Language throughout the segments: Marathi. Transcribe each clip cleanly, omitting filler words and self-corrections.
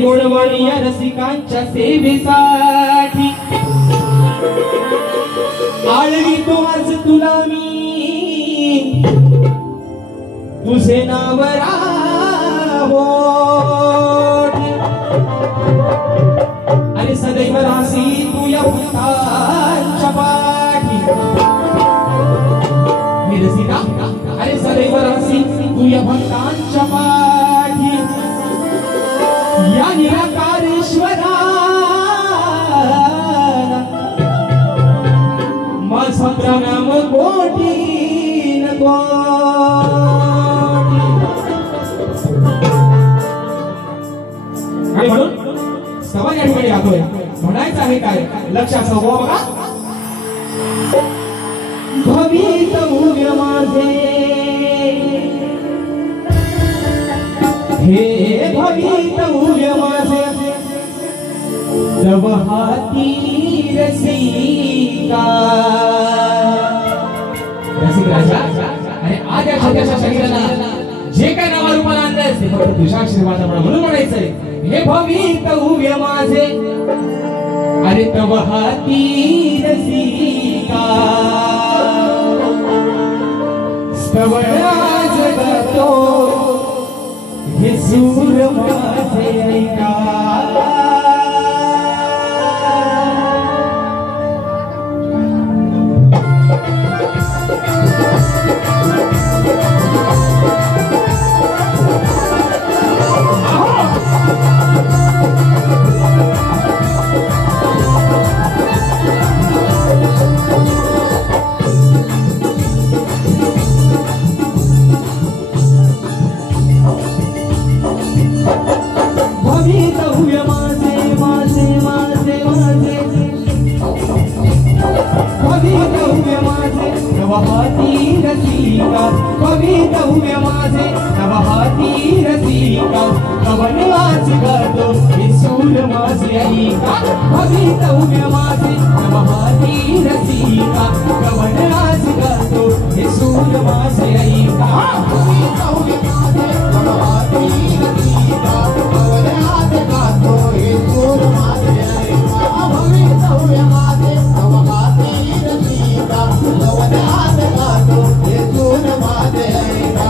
गोडवाणी या रसिकांच्या सेवेसाठी आळवितो आज तुला मी तुझे नाव राहो अरे सदैव रासी तू या भक्तांच्या पाठी हे रसिका अरे सदैव रासी तू या भक्तांच्या पाठी या निराकारेश्वरा माझा प्रणाम कोटी आणि म्हणून सभा या ठिकाणी राहतोय म्हणायचं आहे काय लक्षात ठेवा बघा भवितव्य माझे हे भवितव्य माझे तव हाती रसिका रसिक राजा अरे आज या छोट्याशा शरीराला जे काय नावारूपाला आणलंय ते फक्त तुझ्या आशीर्वादामुळे म्हणून म्हणायचंय हे भवितव्य माझे अरे तव हाती रसिका स्तवना जगतो हे सूर माझे ऐका भवितव्य माझे माझे माझे माझे भवितव्य माझे तव हाती रसिका भवितव्य माझे तव हाती रसिका तव निवास गातो हे सूर माझे ऐका भवितव्य माझे तव हाती रसिका तव निवास गातो हे सूर माझे ऐका भवितव्य माझे तव हाती रसिका तव निवास गातो हे सूर माझे ऐका भवितव्य माझे तव हाती रसिका तव निवास गातो हे सूर माझे ऐका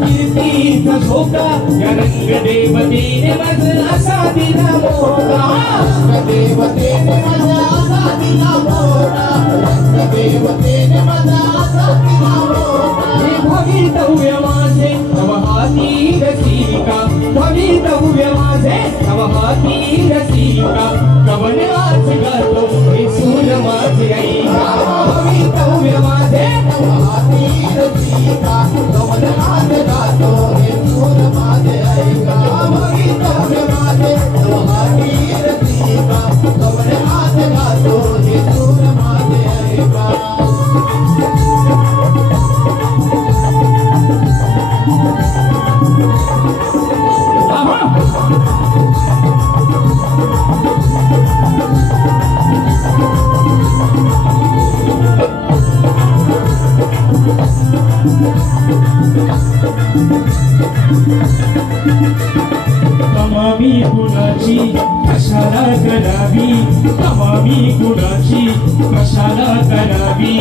कीर्तीचा झोका या रंगदेवतेने माझा असा दिला मोठा रंगदेवतेने माझा असा दिला मोठा रंगदेवतेने माझा असा दिला मोठा हे भवितव्य माझे तव हाती रसिका भवितव्य माझे तव हाती रसिका तव निवास गातो हे सूर माझे ऐका भवितव्य माझे तव हाती रसिका तव निवास गातो हे सूर माझे ऐका भवितव्य माझे तव हाती रसिका तव निवास गातो हे सूर माझे ऐका तमामी गुणाची कशाला करावी तमामी गुणाची कशाला करावी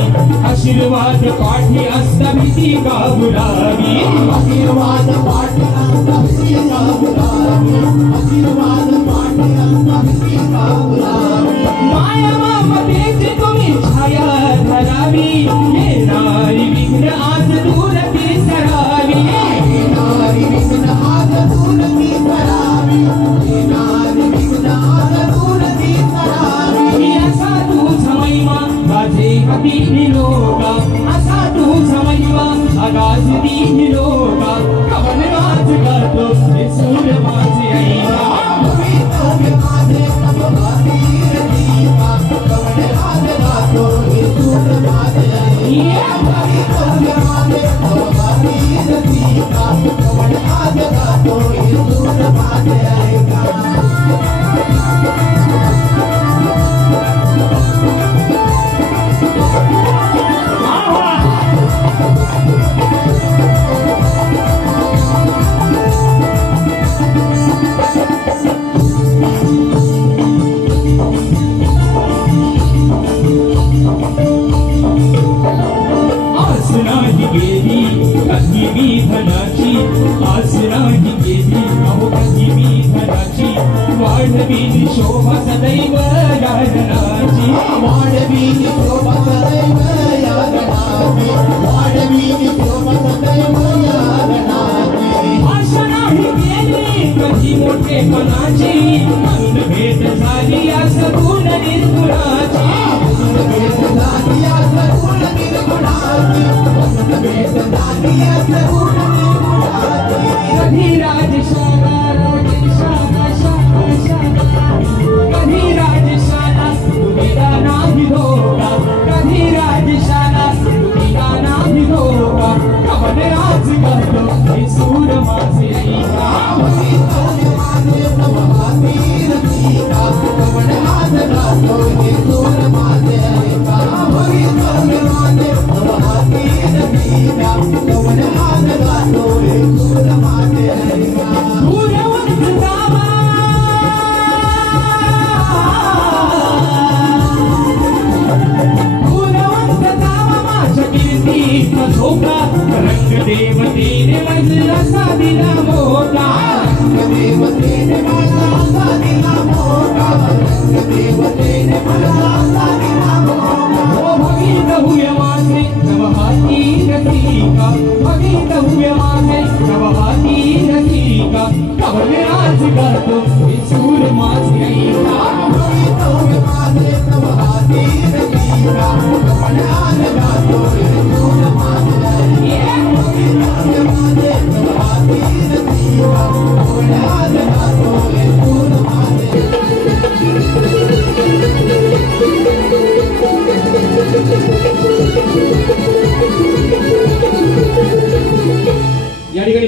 आशीर्वाद पाठी असता भीती का बुलावी आशीर्वाद पाठी असता भीती का बुलावी आशीर्वाद पाठी असता भीती का बुलावी माया ममतेची तुम्ही छाया धरावी येणारी विघ्न आज दूर ती सरावी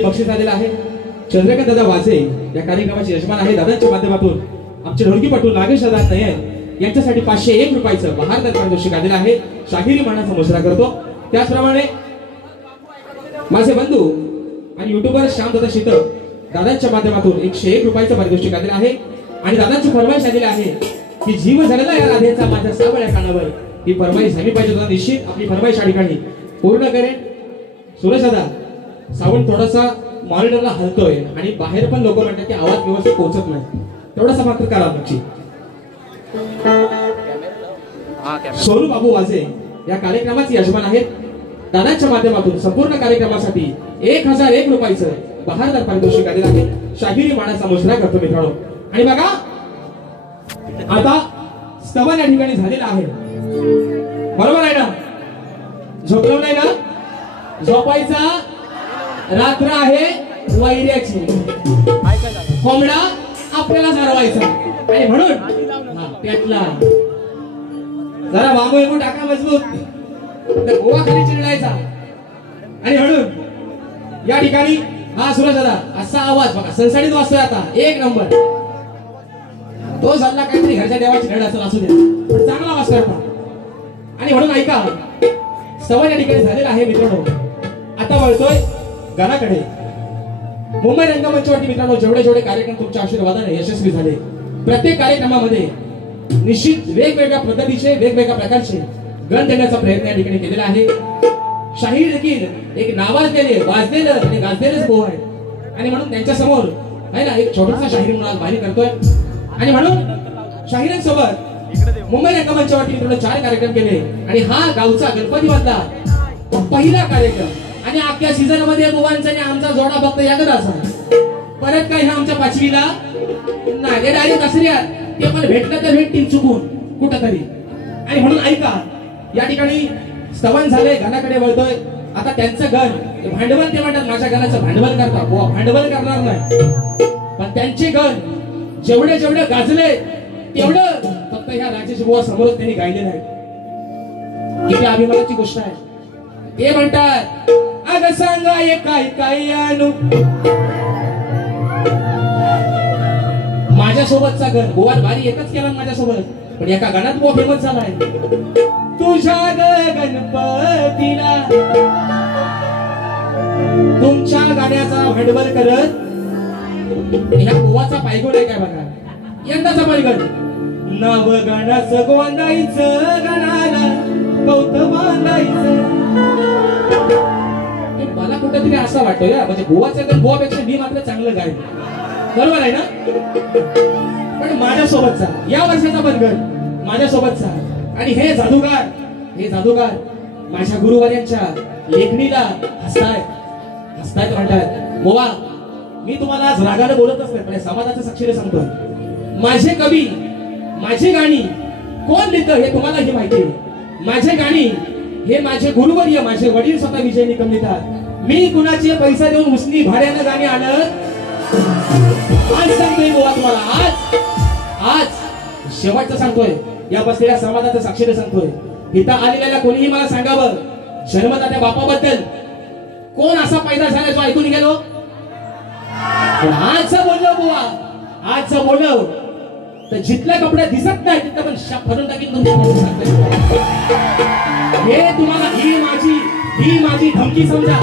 बक्षीस आलेलं आहे. चंद्रकांत दादा वाजे या कार्यक्रमाचे यजमान आहे. दादांच्या माध्यमातून आमचे ढोलकीपटू नागेश दादा तयार यांच्यासाठी 501 रुपयाचं बहारदार पारितोषिक आलेलं आहे. शाहिरी मानाचा मुजरा करतो. त्याचप्रमाणे माझे बंधू आणि युट्यूबर श्यामदादा शीतळ दादांच्या माध्यमातून 101 रुपयाचं पारितोषिक आलेलं आहे. आणि दादांची फरमाईश आलेली आहे की जीव झालेला या राधेचा माझ्या सावळ्या कानावर. ही फरमाईश झाली पाहिजे. दादा निश्चित आपली फरमाईश या ठिकाणी पूर्ण करेन. सुरेश दादा, सावंत थोडासा मॉनिटरला हलतोय आणि बाहेर पण लोक म्हणतात की आवाज व्यवस्थित पोहोचत नाही. तेवढासा मात्र करा तुमची. सोनू बाबू वाजे या कार्यक्रमाचे यजमान आहेत. दादांच्या माध्यमातून संपूर्ण कार्यक्रमासाठी 1001 रुपयाचं बहारदार पारितोषिक आलेलं आहे. शाहिरी मानाचा मुजरा करतो मित्रांनो. आणि बघा आता स्तवन या ठिकाणी झालेला आहे. बरोबर आहे ना? झोपलो नाही ना? झोपायचा रात्र आहे वैर्याची. कोंबडा आपल्याला जारवायचा आणि म्हणून त्यातला जरा बाबू एकूण टाका मजबूत गोवा खाली चिरडायचा. आणि म्हणून या ठिकाणी हा सुरज दादा असा आवाज बघा सणसणीत वाजतोय आता. एक नंबर. तो झाला काहीतरी घरच्या देवाची घड असेल असू द्या पण चांगला आवाज करता. आणि म्हणून ऐका स्तवन या ठिकाणी झालेला आहे मित्रांनो. आता वळतोय गाण्याकडे. मुंबई रंगमंचवरती मित्रांनो जेवढे जेवढे कार्यक्रम तुमच्या आशीर्वादाने यशस्वी झाले प्रत्येक कार्यक्रमामध्ये निश्चित वेगवेगळ्या पद्धतीचे वेगवेगळ्या प्रकारचे गण देण्याचा प्रयत्न या ठिकाणी केलेला आहे. शाहीर देखील एक नावाजलेले वाजलेलं आणि गाजलेलंच भाऊ आहे. आणि म्हणून त्यांच्या समोर आहे ना एक छोटासा शाहीर म्हणून बाहेर करतोय. आणि म्हणून शाहिरांसोबत मुंबई रंगमंचवरती मित्रांनो 4 कार्यक्रम केले. आणि हा गावचा गणपती मधला पहिला कार्यक्रम आणि अख्ख्या सीझन मध्ये बुवांचा आणि आमचा जोडा फक्त यादच असा. परत काय ह्या आमच्या पाचवीला नाही, ते डायरेक्ट असल्या ते पण भेटलं तर भेटतील चुकून कुठं तरी. आणि म्हणून ऐका, या ठिकाणी स्तवन झाले, घनाकडे वळतोय. आता त्यांचं गण भांडवल, ते म्हणतात माझ्या गणाचं भांडवल करता. बुवा भांडवल करणार नाही, पण त्यांचे गण जेवढे जेवढे गाजले तेवढं फक्त ह्या राजेश बुवा समोरच त्यांनी गायले नाही. किती अभिमानाची गोष्ट आहे. ते म्हणतात अग सांगा ये काय काय आणू. माझ्यासोबतचा गण बुवा भारी एकच केला माझ्यासोबत, पण एका गाण्यात बुवा फेमस झालाय. तुझ्या गणपतीला तुमच्या गाण्याचा भांडवल करत ह्या बुवाचा पायगोड आहे काय बघा. यंदाचा पायगोड नव गाण्याच गोंदायचं, गाण्याला गौतम बांधायचं. मला कुठेतरी असं वाटतं या म्हणजे बुवाचं गण बुवापेक्षा मी मात्र चांगलं गाय, बरोबर आहे ना. पण माझ्यासोबतचा या वर्षाचा पण गण माझ्यासोबतचा. आणि हे जादूगार माझ्या गुरुवर्यांच्या लेखणीला हसतायत म्हणतात. बुवा मी तुम्हाला आज रागाने बोलतच नाही, पण समाजाच्या साक्षीने सांगतोय. माझे कवी, माझी गाणी कोण लिहितं हे तुम्हालाही माहिती आहे. माझे गाणी हे माझे गुरुवर्य, माझे वडील स्वतः विजय निकम लिहितात. मी कुणाचे पैसा देऊन उसनी भाड्यानं गाणी आणत आज सांगतोय बुवा तुम्हाला. आज शेवटचं सांगतोय, या बसलेल्या समाजाच्या साक्षीने सांगतोय. इथं आलेल्या कोणीही मला सांगावं जन्मदात्या बापाबद्दल कोण असा पैदा झाला जो ऐकून गेलो. आज बोललो बुवा, आज बोललो तर जिथल्या कपड्या दिसत नाही तिथं पण शाप भरून टाकीन तुमच्या. हे तुम्हाला ही माझी धमकी समजा.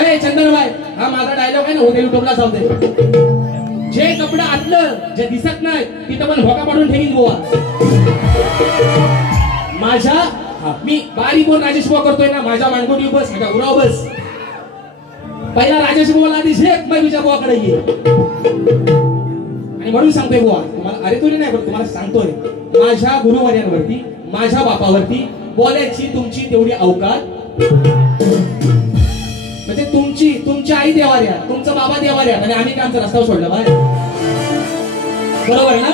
ए चंदनबाई, हा माझा डायलॉग आहे ना, उद्या युट्यूबला जाऊ दे. जे कपडा आतलं जे दिसत नाही तिथं पण भोका पाडून ठेवीन बुवा. माझ्या मी बारीक बोल राजेश बुवा करतोय ना, माझ्या मानगोटी बस, माझ्या उराव बस. पहिला राजेश बुवाला आधी शेक, मग विजय बुवाकडे ये. आणि म्हणून सांगतोय बुवा तुम्हाला, अरे तुला नाही, पण तुम्हाला सांगतोय माझ्या गुरुवर्यांवरती, माझ्या बापावरती बोलायची तुमची तेवढी अवकात. म्हणजे तुमची आई देवाऱ्या, तुमचा बाबा देवाऱ्या, आणि आम्ही काय आमचा रस्ता सोडला बाय, बरोबर ना.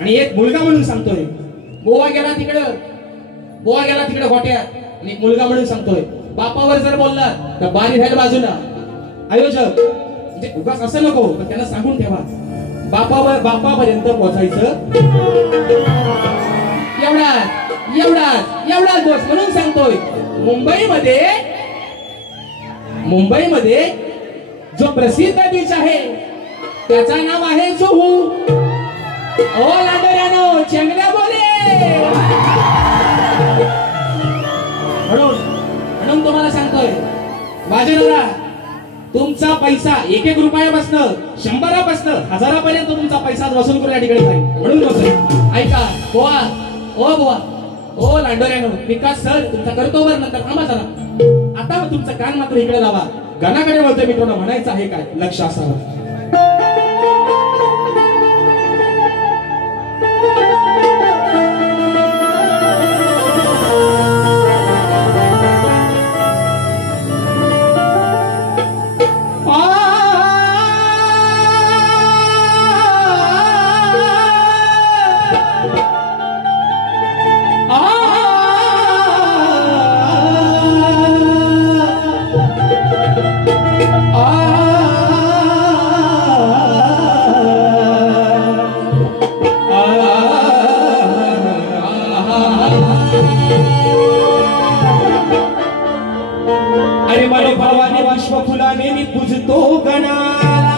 आणि एक मुलगा म्हणून सांगतोय, बुवा गेला तिकडं गोट्यात, आणि एक मुलगा म्हणून सांगतोय बापावर जर बोलला तर बारी राहील बाजूला. आयोजक म्हणजे उगाच असं नको, पण त्यांना सांगून ठेवा बापापर्यंत पोहोचायचं एवढाच बोस. म्हणून सांगतोय मुंबईमध्ये जो प्रसिद्ध बीच आहे त्याचं नाव आहे जुहू. ओ लांडोऱ्यानो, चेंगल्या बोले. म्हणून तुम्हाला सांगतोय बाजूला तुमचा पैसा 1-1 रुपयापासनं 100पासनं 1000पर्यंत तुमचा पैसा वसूल करून या ठिकाणी जाईल. म्हणून नव्हतं. ऐका बुवा, ओ लांडोऱ्यानो, विकास सर तुमचा करतो वर, नंतर थांबा जरा. आता तुमचं कान मात्र इकडे लावा. गाण्याकडे वळतोय मित्रांनो, म्हणायचं आहे काय लक्ष असावं. अरे मला भावाने विश्व फुलाने मी पूजतो गणाला.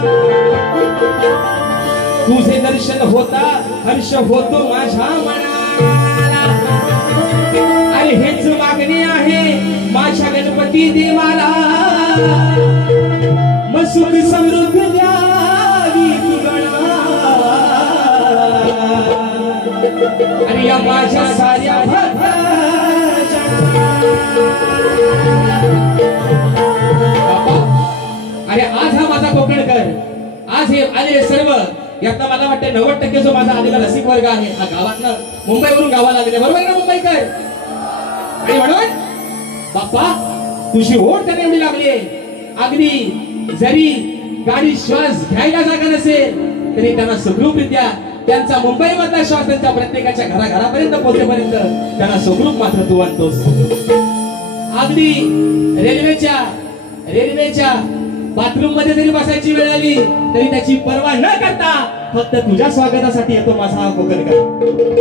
तुझे दर्शन होता हर्ष होतो माझ्या मनाला. अरे हेच मागणी आहे माझ्या गणपती देवाला. मग सुख समृद्धी द्यावी ती गणा. अरे या माझ्या साऱ्या अरे आज हा माझा कोकणकर, आज हे आले सर्व यातला मला वाटतं 90% जो माझा आलेला रसिक वर्ग आहे हा गावातला मुंबईवरून गावाला आलेला, बरोबर ना मुंबईकर. आणि म्हणून बाप्पा तुझी ओढ त्याने एवढी लागली अगदी जरी गाडी श्वास घ्यायला जागा नसेल तरी त्यांना सुखरूपरित्या त्यांचा मुंबई मधला श्वास त्यांच्या प्रत्येकाच्या घराघरापर्यंत पोहोचेपर्यंत त्यांना सुखरूप मात्र तू आणतोस. अगदी रेल्वेच्या बाथरूम मध्ये जरी बसायची वेळ आली तरी त्याची पर्वा न करता फक्त तुझ्या स्वागतासाठी येतो माझा कोकणकर.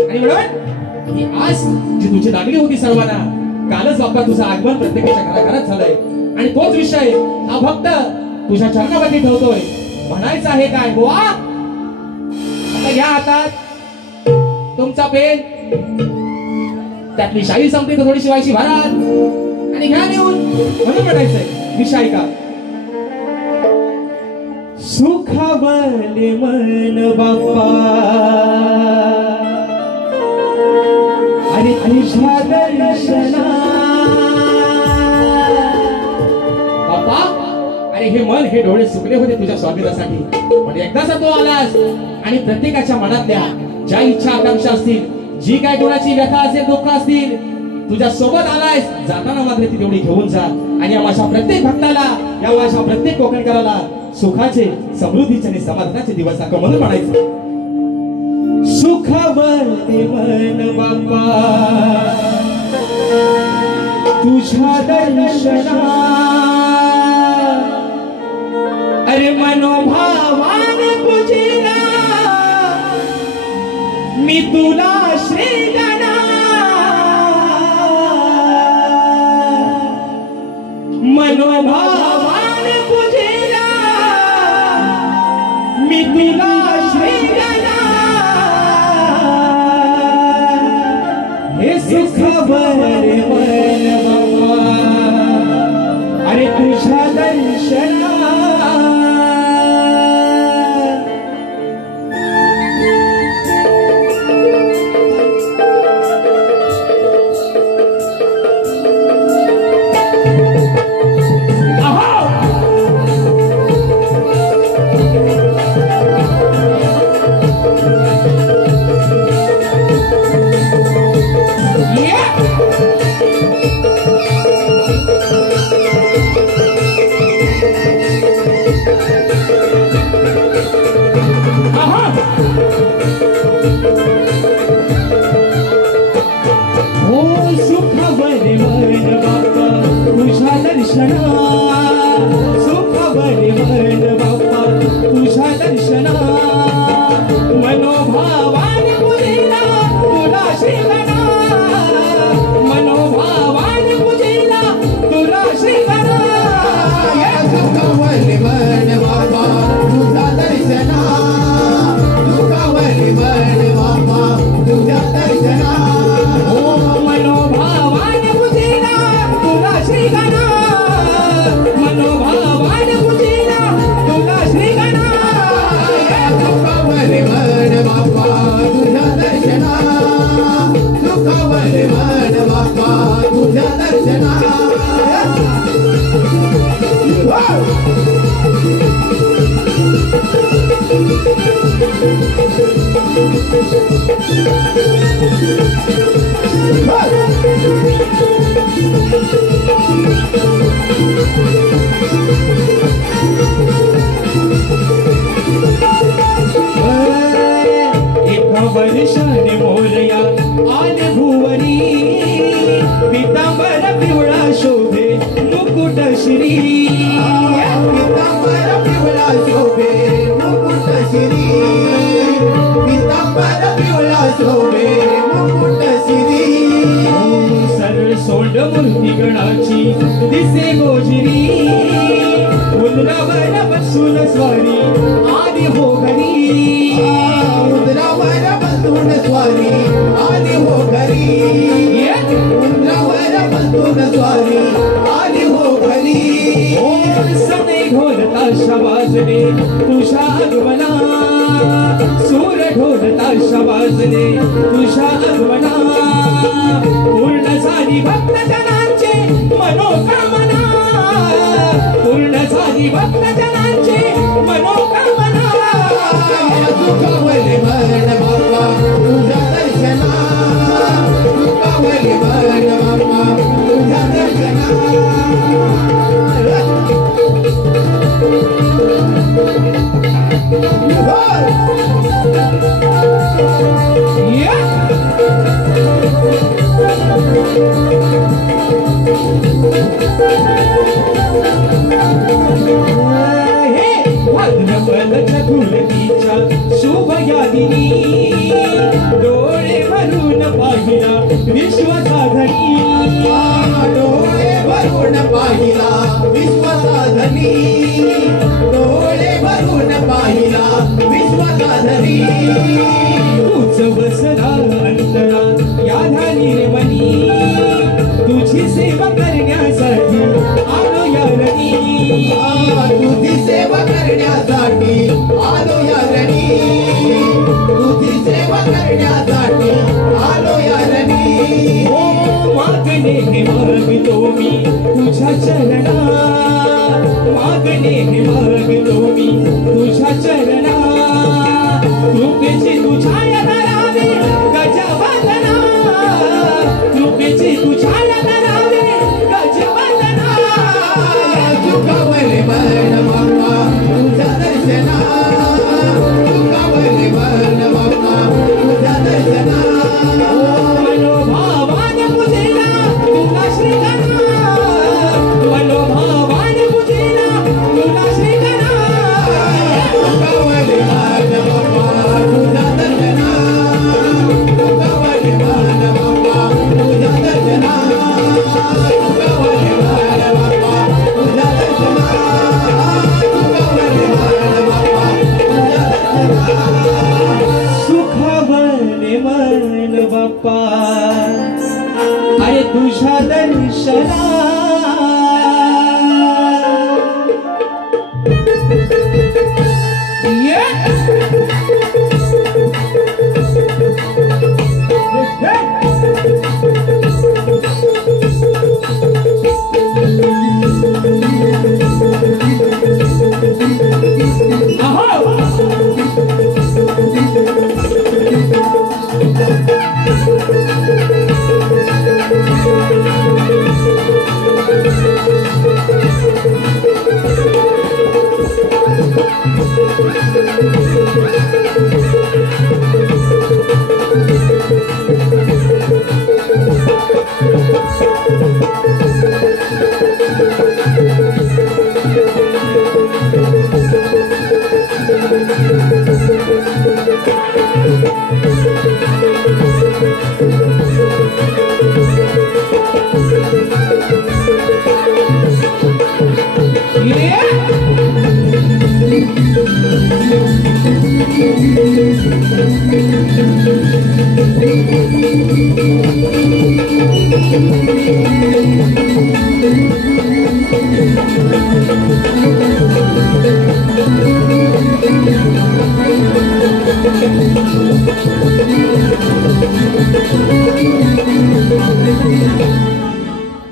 आणि म्हणून ही आज जी तुझी लागली होती सर्वांना, कालच बाप्पा तुझं आगमन प्रत्येकाच्या घराघरात झालंय आणि तोच विषय हा भक्त तुझ्या चरणावरती ठेवतोय. म्हणायचं आहे काय बुवा? आता घ्या हातात तुमचा पेन, त्यातली शाई संपली तर थोडीशी वायची भरात आणि घ्या नेऊन. म्हणून म्हणायचंय विषय का? सुखावले मन बाप्पा आणि तुझ्या दर्शना. बाप्पा अरे हे मन हे डोळे सुकले होते तुझ्या स्वागतासाठी, पण एकदाचा तू आलास आणि प्रत्येकाच्या मनातल्या ज्या इच्छा आकांक्षा असतील, जी काय कोणाची व्यथा असेल, दुःख असतील, तुझ्या सोबत आलायस. जाताना मात्र ती तेवढी घेऊन जा आणि या माझ्या प्रत्येक भक्ताला, या माझ्या प्रत्येक कोकणकराला सुखाचे, समृद्धीचे आणि समाधानाचे दिवस दाखव. म्हणून म्हणायचं सुखावले मन बाप्पा तुझ्या दर्शना. अरे मनोभावाने पूजिला मी तुला श्रीगणा. मनोभावाने पूजिला मी तुला श्रीगणा. हे सुखावले मन बाप्पा अरे तुझ्या दर्शना. वर्षाने मोरया आले भुवनी पितांबर पिवळा शोभे मुकुट श्री पितांबर पिवळा शोभे मुकुट श्री पितांबर पिवळा शोभे मुकुट श्री सरळ सोंड मूर्ती गणाची दिसे गोजरी उंदरावर बसून स्वारी आली हो घरी उंदरावर बसून स्वारी आली हो घरी उंदरावर बसून स्वारी आली हो घरी सने ढोलता शवाजने तुझ्या आगमना सूर ढोलता शवाजने तुझ्या आगमना पूर्ण झाली भक्तजनांचे मनोकामना पूर्ण झाली भक्तजनांचे मनोकामना दुखावले मन बाप्पा तुझ्या दर्शना दुखावले मन बाप्पा तुझ्या दर्शना शुभ यादिनी डोळे भरून पाहिला विश्वसाधनी डोळे भरून पाहिला विश्वसाधनी डोळे भरून पाहिला विश्वसाधनी तूच बसला अंतरा या धानी रे मनी तुझी सेवा करण्यासाठी आलो या रणी तुझी सेवा करण्यासाठी आलो या रणी तुझी सेवा करण्यासाठी आलो या रणी ओ मागणे हे मागतो मी तुझ्या चरणा मागणे हे मागतो मी तुझ्या चरणा कृपेची तुझ्या धरावे गजवदना कृपेची तुझ्या धरावे गजवदना तुकावले मन बाबा तुझ्या दर्शना तुकावले मन बाबा तुझ्या दर्शना मनोभावाने पूजेला तुला श्रीगणा मनोभावाने पूजेला तुला श्रीगणा तुकावले मन बाबा तुझ्या दर्शना तुकावले मन बाबा तुझ्या दर्शना तुकावले मन बाबा तुझ्या दर्शना तुकावले मन बाबा तुझ्या दर्शना सुखावले मन बाप्पा अरे तुझ्या दर्शना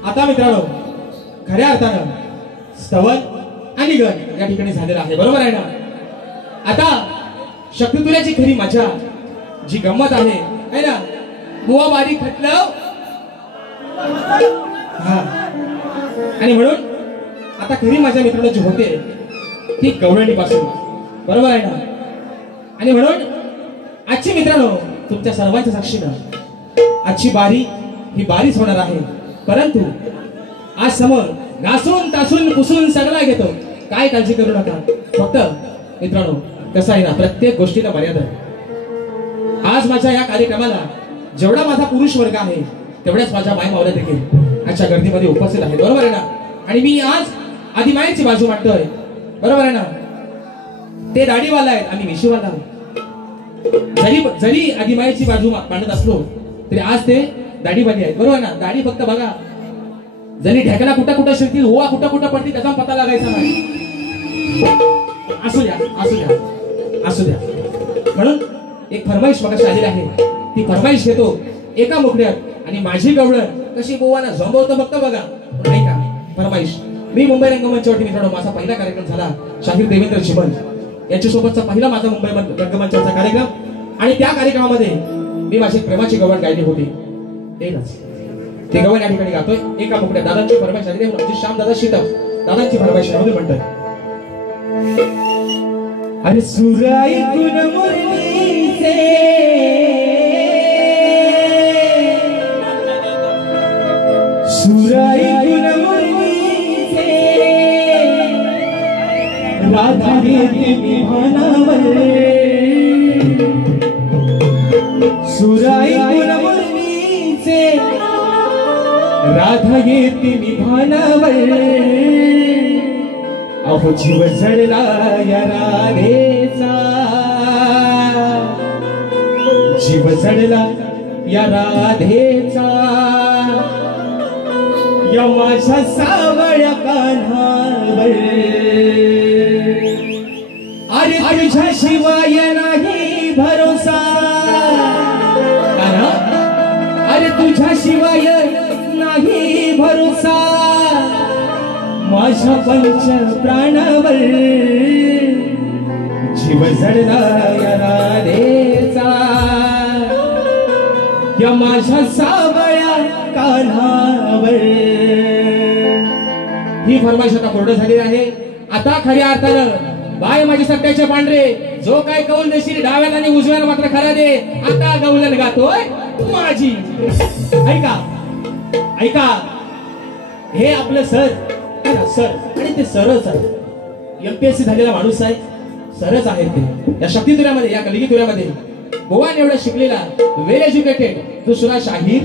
आता मित्रांनो खऱ्या अर्थानं स्तवन आणि गण या ठिकाणी झालेला आहे बरोबर आहे ना आता शक्तितुल्याची खरी मजा जी गंमत आहे ना बुवा बारी खटलं हा आणि म्हणून आता खरी मजा मित्रांनो जी होते ती गवळणी पासून बरोबर आहे ना आणि म्हणून आजची मित्रांनो तुमच्या सर्वांच्या साक्षीनं आजची बारी ही बारीच होणार आहे परंतु आज समोर घासून तासून पुसून सगळा घेतो काय काळजी करू नका फक्त मित्रांनो कसं आहे ना प्रत्येक गोष्टीला मर्यादा आहे आज माझ्या या कार्यक्रमाला जेवढा माझा पुरुष वर्ग आहे तेवढ्याच माझ्या माय मावल्या देखील आजच्या गर्दीमध्ये उपस्थित आहे बरोबर आहे ना आणि मी आज आदिमायेची बाजू मांडतोय बरोबर आहे ना ते दाढीवाला आहेत आणि मिशीवाला जरी जरी आदिमायेची बाजू मांडत असलो तरी आज ते दाढीवाली आहेत बरोबर ना दाढी फक्त बघा जरी ढेकणा कुठं कुठं शिरतील हुवा कुठं कुठं पडतील त्याचा पता लागायचा नाही असू द्या असू द्या असू द्या म्हणून एक फरमाईश मगाशी आलेली आहे ती फरमाईश घेतो एका मुखड्यात आणि माझी गवळण कशी गोवाना झोंबवतो फक्त बघा नाही का फरमाईश मी मुंबई रंगमंचावरती मित्रांनो माझा पहिला कार्यक्रम झाला शाहीर देवेंद्र चिमन यांच्यासोबतचा पहिला माझा मुंबई रंगमंचावरचा कार्यक्रम आणि त्या कार्यक्रमामध्ये मी माझी प्रेमाची गवळण गायली होती एकच ते गवळ या ठिकाणी गातोय एका मुकड्या दादांची फरमाईश आली म्हणून आमचे श्याम दादा शीतम दादांची फरमाईश आहे म्हणून म्हणतोय अरे सुराई गुण मुरलीचे सुराई गुण मुरलीचे राधा येते भानावर सुराई गुण मुरलीचे राधा येते भानावर अहो जीव जडला या राधेचा जीव जडला या राधेचा या माझ्या सावळ्या कान्हावर अरे तुझ्या शिवाय नाही भरोसा अरे तुझ्या शिवाय नाही भरोसा माझ्या पंच प्राणावर जीव जडला या राधेचा या माझ्या सावळ्या कान्हावर ही फरमाईश आता पूर्ण झाली आहे आता खऱ्या अर्थानं बाय माझी सत्याचे पांढरे जो काय कौल देशील डाव्याला आणि उजव्याला मात्र खरा दे आता गवलन गातोय माझी ऐका ऐका हे आपलं सर सर आणि ते सरच आहे एमपीएससी झालेला माणूस आहे सरच आहे ते या शक्ती तुऱ्यामध्ये या कलिगी तुऱ्यामध्ये गोवान एवढा शिकलेला वेल एज्युकेटेड दुसरा शाहीर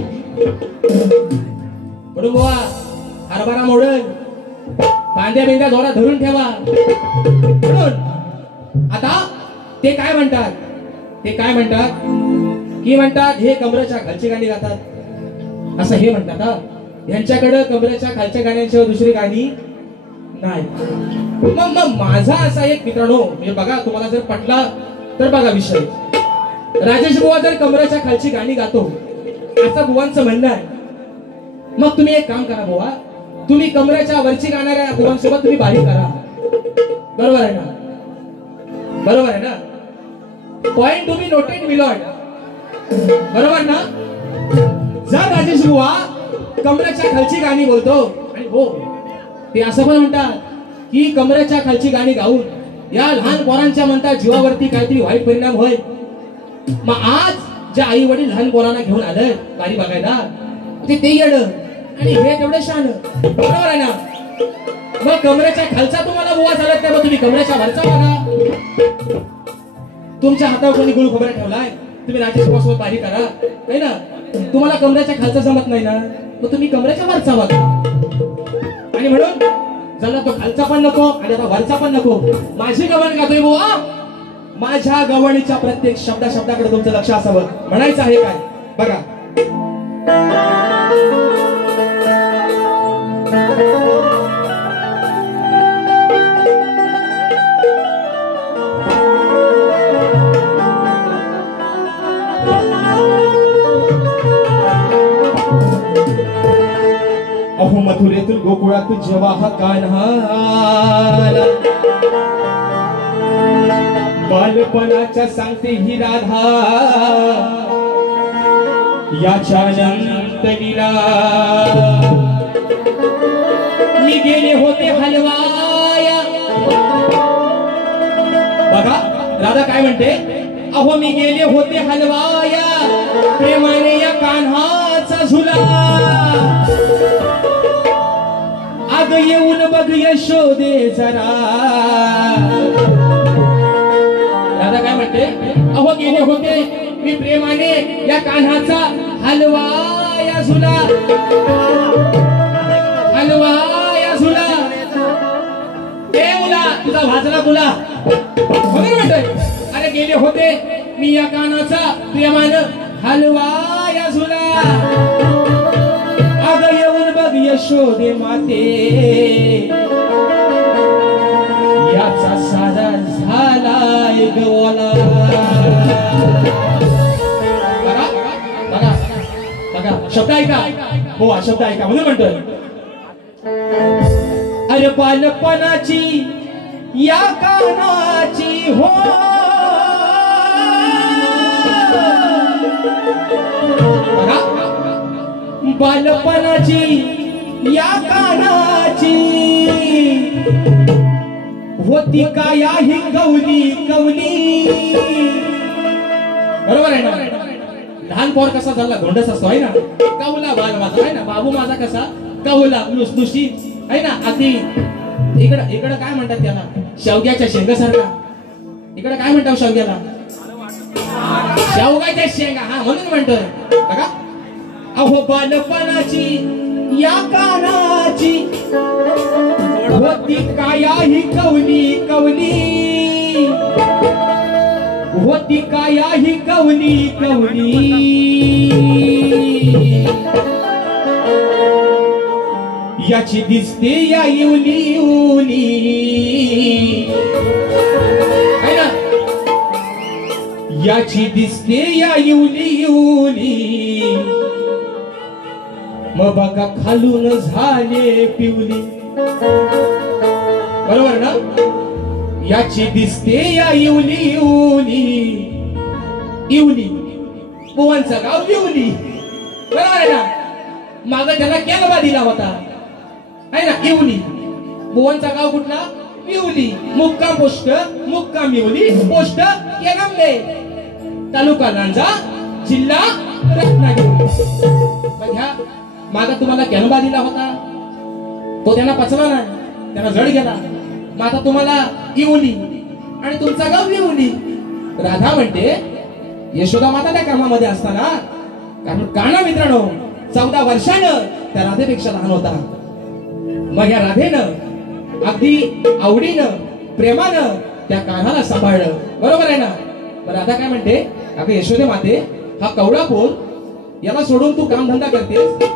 म्हणून गोवा हरभरा मोडल बांध्या बिंद्या जोरा धरून ठेवा म्हणून आता ते काय म्हणतात की म्हणतात हे कमरेच्या खालची गाणी गातात असं हे म्हणतात यांच्याकडे कमरेच्या खालच्या गाण्यांशिवाय दुसरी गाणी नाही मग माझा असा एक मित्रांनो म्हणजे बघा तुम्हाला जर पटला तर बघा विषय राजेश बुवा जर कमरेच्या खालची गाणी गातो असं बुवांचं म्हणणं आहे मग तुम्ही एक काम करा बुवा तुम्ही कमरेच्या वरची गाणाऱ्या बुवांसोबत तुम्ही बारी करा बरोबर आहे ना point to be noted milord बरोबर ना जर राजेश बुवा कमरेच्या खालची गाणी बोलतो आणि हो ते असं पण म्हणतात की कमरेच्या खालची गाणी गाऊन या लहान पोरांच्या म्हणतात जीवावरती काहीतरी वाईट परिणाम होय मग आज ज्या आई वडील लहान पोरांना घेऊन आलं बारी बघायला ते येड आणि हे तेवढं शान बरोबर आहे ना मग कमरेच्या खालचा तुम्हाला बुवा चालत नाही मग तुम्ही कमरेच्या वरचा बघा तुमच्या हातावर कोणी गुळ खोबरा ठेवलाय तुम्ही राजेश बुवासोबत बारी करा नाही ना तुम्हाला कमरेच्या खालचा जमत नाही ना मग तुम्ही कमरेच्या वरचा बघा आणि म्हणून ज्याला तो खालचा पण नको आणि आता वरचा पण नको माझी गवण गातोय बुवा माझ्या गवणीच्या प्रत्येक शब्दाकडे तुमचं लक्ष असावं म्हणायचं आहे काय बघा अहो मथुरेतून गोकुळातून जेव्हा हा कान्हा आला बालपणाच्या सांगते ही राधा याच्या अनंत लीला मी गेले होते हलवाया बघा राधा काय म्हणते अहो मी गेले होते हलवाया प्रेमाने या कान्हाचा झुला अग येऊन बघ यशोदे जरा दादा काय म्हणते अहो गेले होते मी प्रेमाने या कान्हाचा हलवाया झुला ए मुला तुझा भाजला तुला म्हणतोय अरे गेले होते मी या कान्हाचा प्रेमानं हलवाया झुला अग येऊन बघ यशोदे माते याचा साधा झालाय गवाला बघा शब्द ऐका हो शब्द ऐका म्हणून म्हणतोय अरे बालपणाची या कानाची हो बालपणाची या कानाची होती काया ही कवली कवली. बरोबर आहे ना. लहान पोर कसा झाला गोंडस असतो आहे ना. कवला बाल माझा आहे ना. बाबू माझा कसा कवला लुसलुशी आहे ना. अगदी इकडं काय म्हणतात त्याला शेवग्याच्या शेंगासारखा. इकडे काय म्हणतात शेवग्याला शेवगाच्या शेंगा. हा म्हणून म्हणतोय बघा. अहो बालपणाची या कानाची होती काया ही कवली कवली. होती काया ही कवली कवली. याची दिसते या इवली इवली है ना. याची दिसते या इवली इवली. मग बघा खालून झाले पिवली. बरोबर ना. याची दिसते या इवली इवली. इवली बुवांचं गाव इवली. बरोबर आहे ना. माग त्याला केलबा दिला होता आहे ना. इवली बुवांचा गाव कुठला इवली. मुक्काम पोस्ट मुक्काम इवली पोस्ट केलंबे तालुका लांजा जिल्हा रत्नागिरी. बघा माग तुम्हाला केलबा दिला होता तो त्यांना पचला नाही. त्यांना जड गेला. मग आता तुम्हाला इवली आणि तुमचा गाव इवली. राधा म्हणते यशोदा माता त्या कामामध्ये असताना कारण काना मित्रांनो 14 वर्षानं त्या राधेपेक्षा लहान होता. मग या राधेनं अगदी आवडीनं प्रेमानं त्या कान्हाला सांभाळलं. बरोबर आहे ना. राधा काय म्हणते अगं यशोदे माते हा कवळा पोर याला सोडून तू कामधंदा करतेस.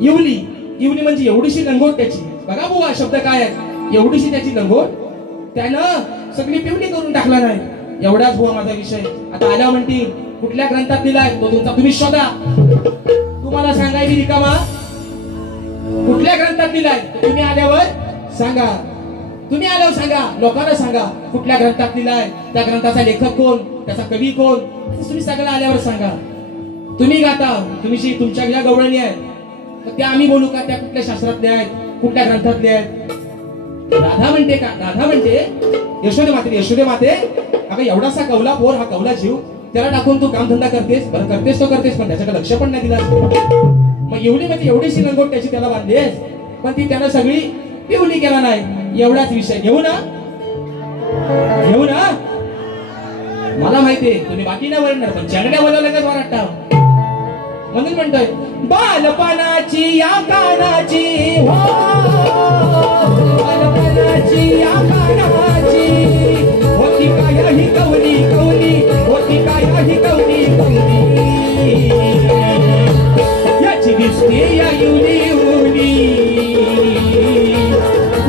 इवली इवली म्हणजे एवढीशी लंगोट त्याची. बघा बुवा शब्द काय आहे. एवढीशी त्याची लंगोट त्यानं सगळी पिवली करून टाकला नाही. एवढाच बुवा माझा विषय. आता आल्या म्हणती कुठल्या ग्रंथात दिलाय तो तुमचा तुम्ही शोधा. तुम्हाला सांगायची रिकामा कुठल्या ग्रंथात दिलाय तुम्ही आल्यावर सांगा. तुम्ही आल्यावर सांगा. लोकांना सांगा कुठल्या ग्रंथात दिलाय. त्या ग्रंथाचा लेखक कोण त्याचा कवी कोण तुम्ही सगळं आल्यावर सांगा. तुम्ही गाता तुम्ही तुमच्या ज्या गवळणी आहेत त्या आम्ही बोलू का त्या कुठल्या शास्त्रातल्या आहेत कुठल्या ग्रंथातल्या आहेत. राधा म्हणते का राधा म्हणते यशोदे माते अगं एवढासा कवला पोर हा कवला जीव त्याला टाकून तू कामधंदा करतेस. बरं करतेस तो करतेस पण त्याच्याकडे लक्ष पण नाही दिला. मग एवढी म्हणजे एवढीशी लंगोट त्याची त्याला बांधलीस पण ती त्यानं सगळी पिवली केला नाही. एवढाच विषय घेऊ ना मला माहितीये तुम्ही बाकी नाही बोलणार पण चांगल्या बोलवलं का वाटता. म्हणून म्हणतोय बालपणाची या कानाची हो बालपणाची या कानाची होती काया ही कवली कवली. होती काया ही कवली कवली. याची दिसते या इवली इवली.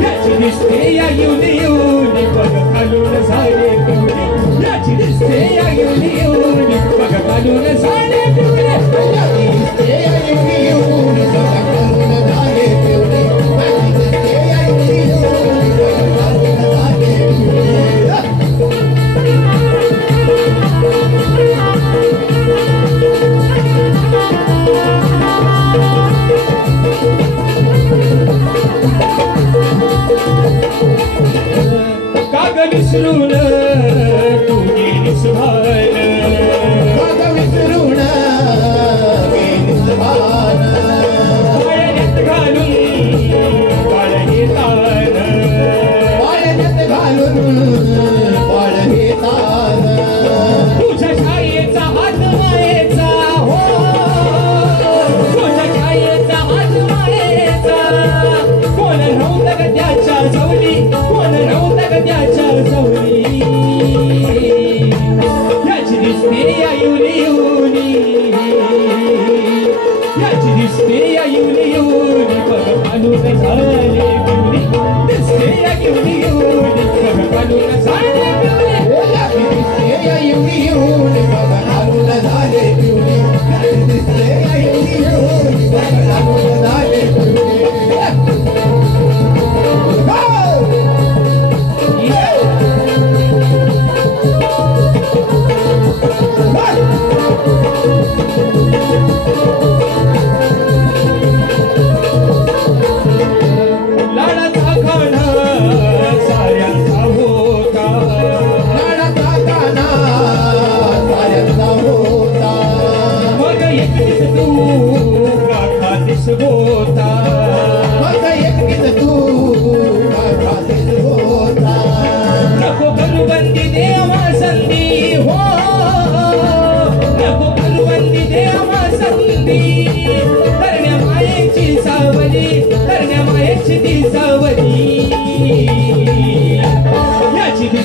याची दिसते या इवली इवली. बघ खालून झाले पिवली. याची दिसते या इवली इवली. बघ खालून झाले पिवली. याची दिसते या इवली इवली. बघ खालून झाले पिवली. याची दिसते या इवली इवली. बघ खालून झाले पिवली. काग विसरून तू गेलीस भान. काग विसरून गेलीस भान. पाळण्यात घालून पाळ हे तान. पाळण्यात घालून पाळ हे तान. तुझ्या छायेचा हात मायेचा हो तुझ्या छायेचा हात मायेचा. कोण नव्हतं ग त्याच्या जवळी कोण नव्हतं ग त्याच्या जवळी. याची दिसते या इवली इवली. याची दिसते या इवली इवली. बघ खालून झाले पिवली. दिसते या इवली इवली. बघ खालून झाले पिवली. याची दिसते या इवली इवली. बघ खालून झाले पिवली. याची दिसते या इवली इवली. बघ खालून झाले पिवली.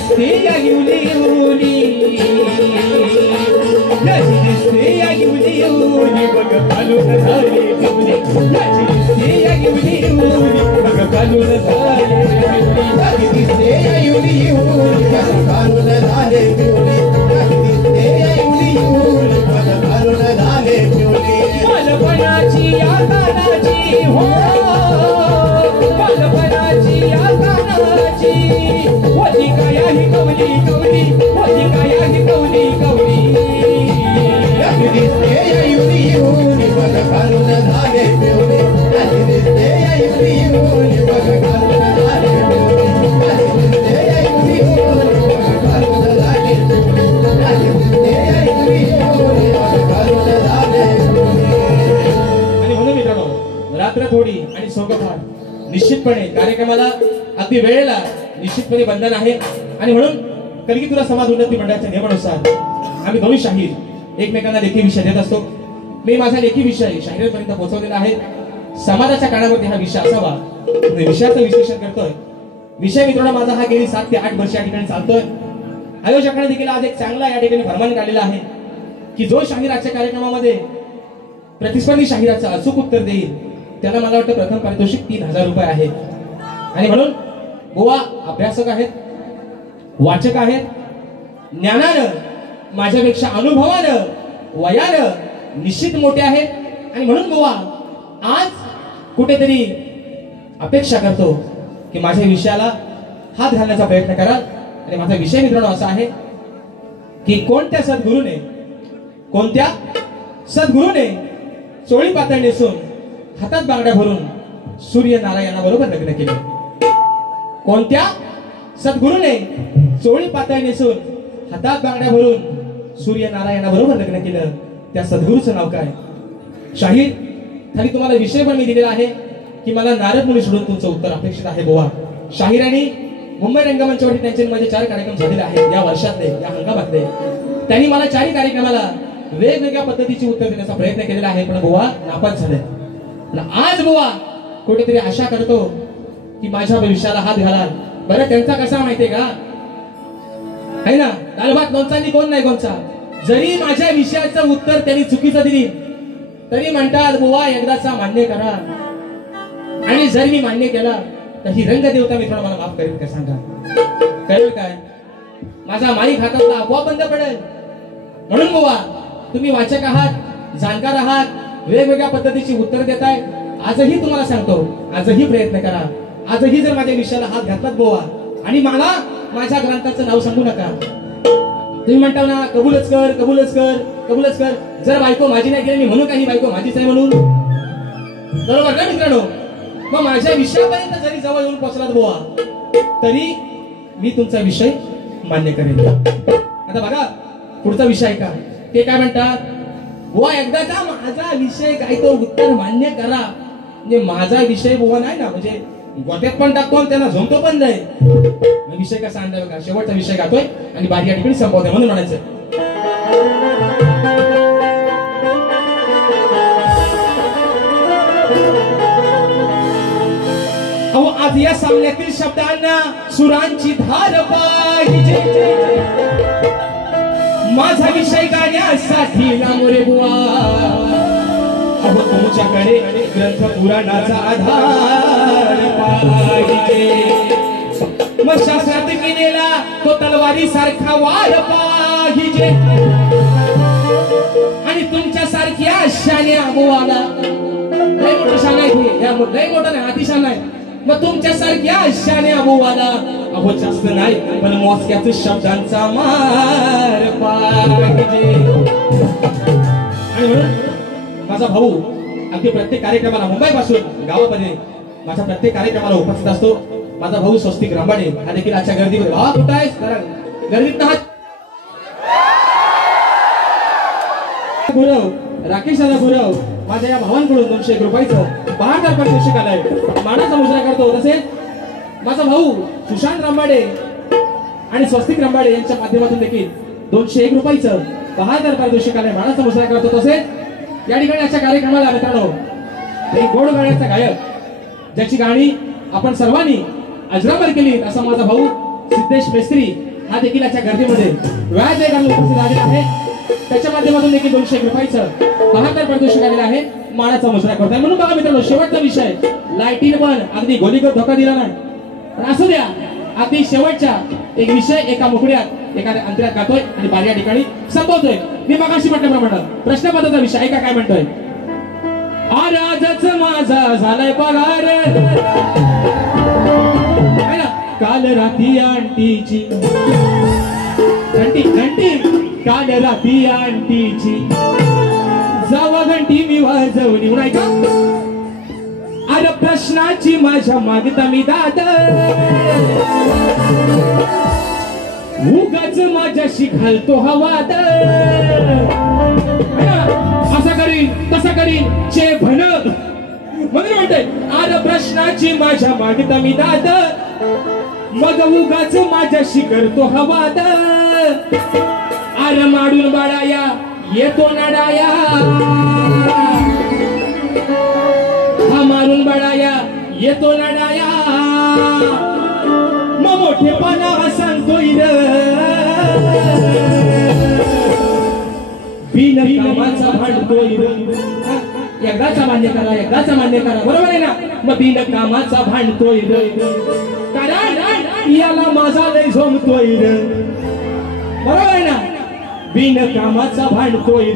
दिसते या युली युली याची दिसते या युली युली बघ घालून झाले पिवली याची दिसते या युली युली बघ घालून झाले पिवली याची दिसते या युली युली बघ घालून झाले पिवली याची दिसते या युली युली बघ घालून झाले पिवली बालपणाची या तानाची हो बालपणाची या तानाची होती काय ही कवली कवली होती काय ही कवली कवली याची दिसते या युली युली बघ घालून झाले पिवली याची दिसते या युली युली बघ घालून झाले पिवली याची दिसते या युली युली बघ घालून झाले पिवली याची दिसते या युली युली बघ घालून झाले पिवली. आणि म्हणून मित्रांनो रात्र थोडी आणि सोंगफार निश्चितपणे कार्यक्रमाला अगदी वेळेला निश्चितपणे बंधन आहे आणि म्हणून कलगीतुरा समाज उन्नती मंडळाच्या नियमानुसार आम्ही दोन्ही शाहीर एकमेकांना लेखी विषय देत असतो. मी माझा लेखी विषय शाहिरांपर्यंत पोहोचवलेला आहे. समाजाच्या कानावरती हा विषय असावा विषयाचं विश्लेषण करतोय. विषय मित्रांनो माझा हा गेली 7 ते 8 वर्ष या ठिकाणी चालतोय. आयोजकांनी देखील आज एक चांगला या ठिकाणी फरमान काढलेला आहे की जो शाहीर आजच्या कार्यक्रमामध्ये प्रतिस्पर्धी शाहिराचं अचूक उत्तर देईल त्याला मला वाटतं प्रथम पारितोषिक 3000 रुपये आहे. आणि म्हणून बुवा अभ्यासक आहेत, वाचक आहेत, ज्ञानानं माझ्यापेक्षा अनुभवानं वयानं निश्चित मोठे आहेत. आणि म्हणून बुवा आज कुठेतरी अपेक्षा करतो की माझ्या विषयाला हात घालण्याचा प्रयत्न कराल. आणि माझा विषय मित्रांनो असा आहे की कोणत्या सद्गुरूने चोळी पातळ नेसून हातात बांगड्या भरून सूर्यनारायणाबरोबर लग्न केले. कोणत्या सद्गुरूने चोळी पातळ नेसून हातात बांगड्या भरून सूर्यनारायणाबरोबर लग्न केलं त्या सद्गुरूचं नाव काय? शाहीर खाली तुम्हाला विषय पण मी दिलेला आहे की मला नारद मुनी सोडून तुमचं उत्तर अपेक्षित आहे बुवा. शाहिरांनी मुंबई रंगमंचावरती त्यांचे माझे 4 कार्यक्रम झालेले आहेत या वर्षातले या हंगामातले. त्यांनी मला 4 कार्यक्रमाला वेगवेगळ्या पद्धतीची उत्तर देण्याचा प्रयत्न केलेला आहे पण बुवा नापास झाले. आज बुवा कुठेतरी आशा करतो की माझ्या भविष्याला हात घालाल. बरं त्यांचा कसा माहितीये का आहे ना दालभात लोणचांनी कोण नाही कोणचा. जरी माझ्या विषयाचं उत्तर त्यांनी चुकीचं दिली तरी म्हणतात बुवा एकदाचा मान्य करा. आणि जर मी मान्य केला तर ही रंगदेवता मित्रांनो मला माफ करेल का सांगा? कळेल काय? माझा माईक हातातला आपोआप बंद पडेल. म्हणून बुवा तुम्ही वाचक आहात, जाणकार आहात, वेगवेगळ्या पद्धतीची उत्तर देताय. आजही तुम्हाला सांगतो आजही प्रयत्न करा. आजही जर माझ्या विषयाला हात घातलात बुवा आणि मला माझ्या ग्रंथाचं नाव सांगू नका. तुम्ही म्हणता ना कबूलच कर कबूलच कर कबूलच कर. जर बायको माझी नाही केली मी म्हणू काही बायको माझीच आहे म्हणून बरोबर ना मित्रांनो? मग माझ्या विषयापर्यंत जरी जवळ येऊन पोहोचलात बुवा तरी मी तुमचा विषय मान्य करेन. आता बघा पुढचा विषय आहे का ते काय म्हणतात बुवा एकदाचा माझा विषय काय तो उत्तर मान्य करा. म्हणजे माझा विषय बुवा नाही ना म्हणजे गोट्यात पण टाकतो त्यांना झोमतो पण नाही. विषय कसा आणलाय बघा. शेवटचा विषय गातोय आणि बारी या ठिकाणी संपवतोय म्हणून म्हणायचं अहो आज या सामन्यातील शब्दांना सुरांची धार पाहिजे. माझा विषय गाण्यासाठी ना मोरे बुवा अहो तुमच्याकडे ग्रंथ पुराणाचा आधार पाहिजे. मग शास्त्रात केलेला तो तलवारी सारखा वार पाहिजे. आणि तुमच्या सारख्या शान्या बुवाला लय मोठा शान आहे लय मोठा नाही अतिशान आहे. मग तुमच्या सारख्या शान्या बुवाला अहो जास्त नाही पण मोजक्याच शब्दांचा मार पाहिजे. आणि म्हणून माझा भाऊ अगदी प्रत्येक कार्यक्रमाला मुंबई पासून गावामध्ये माझ्या प्रत्येक कार्यक्रमाला उपस्थित असतो. माझा भाऊ स्वस्तिक रांबाडे हा देखील आजच्या गर्दीमध्ये भावा कुठं आहेस गर्दीत ना गुरव राकेश दादा गुरव माझ्या या भावांकडून 200 रुपयाचं 72 पारितोषिक आलंय. मानाचा मुजरा करतो. तसेच माझा भाऊ सुशांत रांबाडे आणि स्वस्तिक रांबाडे यांच्या माध्यमातून देखील 201 रुपयाचं 72 पारितोषिक आलंय. मानाचा मुजरा करतो. तसेच या ठिकाणी अशा कार्यक्रमाला मित्रांनो एक गोड गाण्याचा गायक ज्याची गाणी आपण सर्वांनी अजरामर केली असा माझा भाऊ सिद्धेश मेस्त्री हा देखील आजच्या गर्दीमध्ये व्याज एकाला उपस्थित झालेला आहे. त्याच्या माध्यमातून देखील 200 रुपयाचं 72 पारितोषिक आलेलं आहे. मानाचा मुजरा करताय. म्हणून बघा मित्रांनो, शेवटचा विषय लाईटीने पण अगदी गोलीगत धोका दिला नाही. पण असू द्या, अगदी शेवटच्या एक विषय एका मुकड्यात एका अंतरात गातोय आणि बारी या ठिकाणी संपवतोय. मी मगाशी म्हटल्याप्रमाणे प्रश्नपत्राचा विषय ऐका काय म्हणतोय. अरे आजच माझा झालाय पगार, काल राती आंटीची घंटी घंटी काल राती आंटीची जावा घंटी मी वाजवली. म्हणून ऐका. अरे प्रश्नाची माझ्या मागता मी दाद, उगाच माझ्याशी घालतो हवाद. असा करीन तसा करीन चे भन. म्हणून म्हणतोय अरे प्रश्नाची माझ्या मागता मी दाद, मग उगाच माझ्याशी करतो हवाद. अरे माडून बाळाया येतो नडाया, हा मारून बाळाया येतो नडाया. मग मोठेपणा सांगतोय बिनकामाचा भांडतोय. एकदाचा मान्य करा, एकदाचा मान्य करा. बरोबर आहे ना. मग बिनकामाचा भांडतोय कारण याला माझा लय झोमतोय. बरोबर आहे ना. बिनकामाचा भांडतोय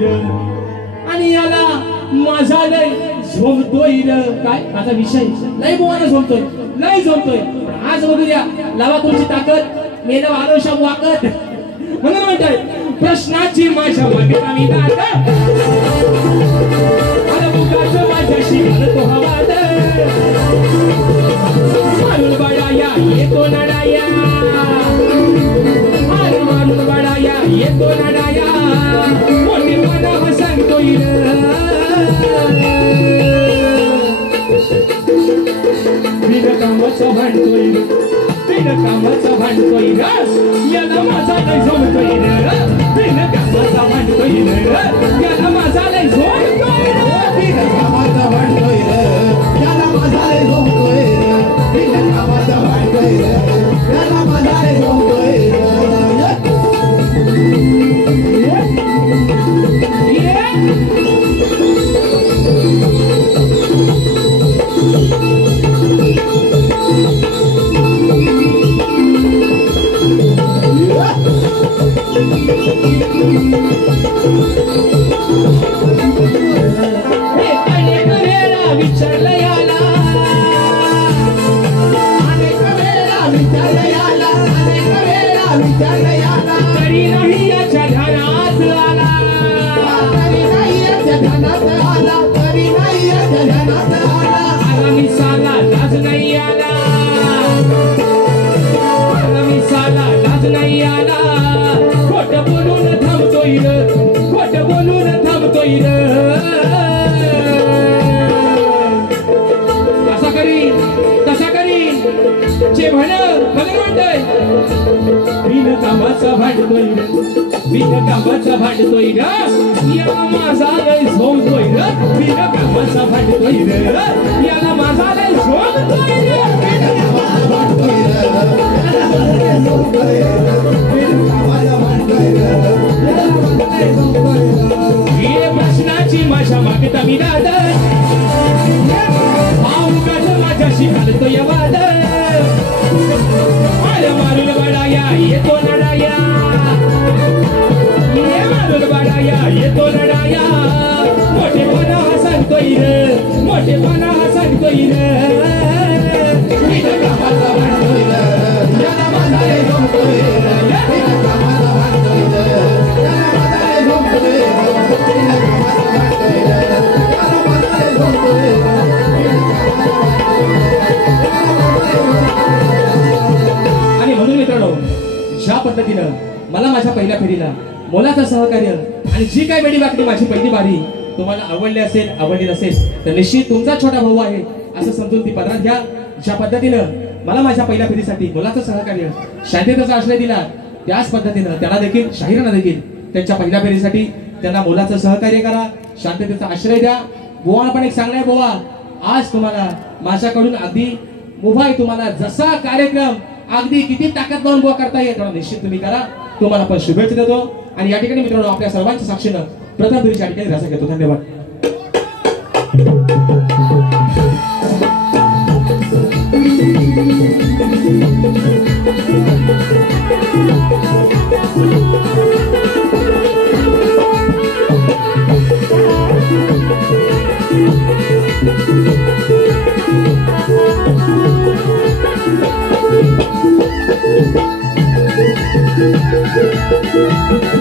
आणि याला माझा लय झोमतोय. काय माझा विषय लय बोवाना झोमतोय, लय झोमतोय. आज बघू द्या, लावा तुमची ताकद, मेलं आरोशा वाकत. म्हणून म्हणताय प्रश्नाची माझ्या मागता मी दाद, अरे उगाच माझ्याशी घालतो हवाद. मारून बाळाया येतो नडाया, अरे मारून बाळाया येतो नडाया. मोठेपणा सांगतोय बिनकामाचा भांडतोय, बिनकामाचा भांडतोय. याला माझा लय झोमतोय, बिनकामाचा भांडतोय. याला माझा लय झोमतोय, बिनकामाचा भांडतोय. याला माझा लय झोमतोय, बिनकामाचा भांडतोय. याला माझा लय झोमतोय. अनेक वेळा विचारलं याला, अनेक वेळा विचारलं याला, अनेक वेळा विचारलं याला. तरी नाही याच्या ध्यानात आला, तरी नाही याच्या ध्यानात आला, तरी नाही याच्या ध्यानात आला. आगामी साला लाज नाही आला, आगामी साला लाज नाही आला. खोट बोलून थांबतोय, खोट बोलून थांबतोय. कसा करीन कसा करीन चे म्हण म्हणतोय. बिनकामाचा भांडतोय, बिनकामाचा भांडतोय. याला माझा लय झोमतोय, बिनकामाचा भांडतोय. याला माझा लय झोमतोय, बिनकामाचा भांडतोय. ये प्रश्नाची माझ्या मागता मी दाद, उगाच माझ्याशी घालतोय वाद. अरे मारून बाळाया येतो नडाया, ये मारून बाळाया येतो नडाया. मोठेपणा सांगतोय, मोठेपणा सांगतोय. बिनकामाचा भांडतोय. याला माझा लय झोमतोय, बिनकामाचा भांडतोय. याला माझा लय झोमतोय, बिनकामाचा भांडतोय. याला माझा लय झोमतोय. आणि म्हणून मित्रांनो, ज्या पद्धतीनं मला माझ्या पहिल्या फेरीला मोलाचं सहकार्य आणि जी काय वेळी वाकली माझी पहिली बारी तुम्हाला आवडली असेल, आवडली नसेल तर निश्चित तुमचा छोटा भाऊ आहे असं समजून ती पदरात घ्या. ज्या पद्धतीनं मला माझ्या पहिल्या फेरीसाठी मोलाचं सहकार्य, शांततेचा आश्रय दिला, त्याच पद्धतीनं त्याला देखील, शाहिरांना देखील त्यांच्या पहिल्या फेरीसाठी त्यांना मोलाचं सहकार्य करा, शांततेचा आश्रय द्या. बोवा पण एक सांगणार, बोवा आज तुम्हाला माझ्याकडून अगदी मुभाई तुम्हाला जसा कार्यक्रम अगदी किती ताकद लावून बुवा करता येईल तेवढा निश्चित तुम्ही करा. तुम्हाला पण शुभेच्छा देतो आणि या ठिकाणी मित्रांनो आपल्या सर्वांच्या साक्षीनं प्रथम फेरीच्या ठिकाणी रजा घेतो. धन्यवाद. Thank you.